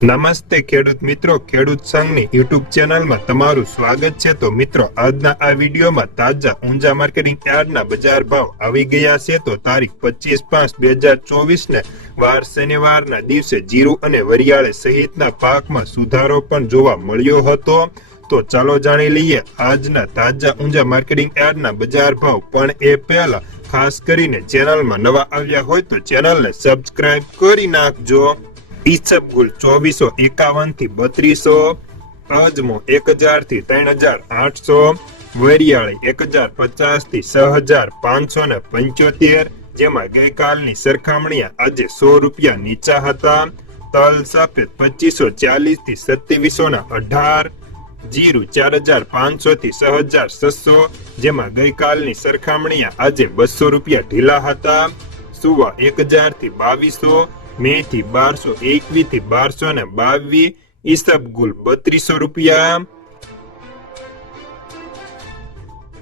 નમસ્તે ખેડૂત મિત્રો, ખેડૂત સંઘની યુટ્યુબ ચેનલમાં તમારું સ્વાગત છે। તો મિત્રો, આજના આ વિડીયોમાં તાજા ઊંઝા માર્કેટિંગ યાર્ડના બજાર ભાવ આવી ગયા છે। તો તારીખ 25/5/2024 ને વાર શનિવારના દિવસે જીરું અને વરિયાળી સહિતના પાકમાં સુધારો પણ જોવા મળ્યો હતો। તો ચાલો જાણી લઈએ આજના તાજા ઊંઝા માર્કેટિંગ યાર્ડના બજાર ભાવ। પણ એ પહેલા ખાસ કરીને ચેનલમાં નવા આવ્યા હોય તો ચેનલને સબસ્ક્રાઇબ કરી નાખજો। ઈસબગુલ 2451 થી 3200, અજમો 1000 થી 3800, વરિયાળી 1050 થી 6575, જેમાં ગઈકાલની સરખામણીએ આજે 100 રૂપિયા નીચા હતા। તલ સફેદ 2540 થી 2718, જીરું 4500 થી 6600, જેમાં ગઈકાલની સરખામણીએ આજે 200 રૂપિયા ઢીલા હતા। સુવા 1000 થી 2200, મેથી 1221 થી 1222, ઈસબગુલ 3200 રૂપિયા,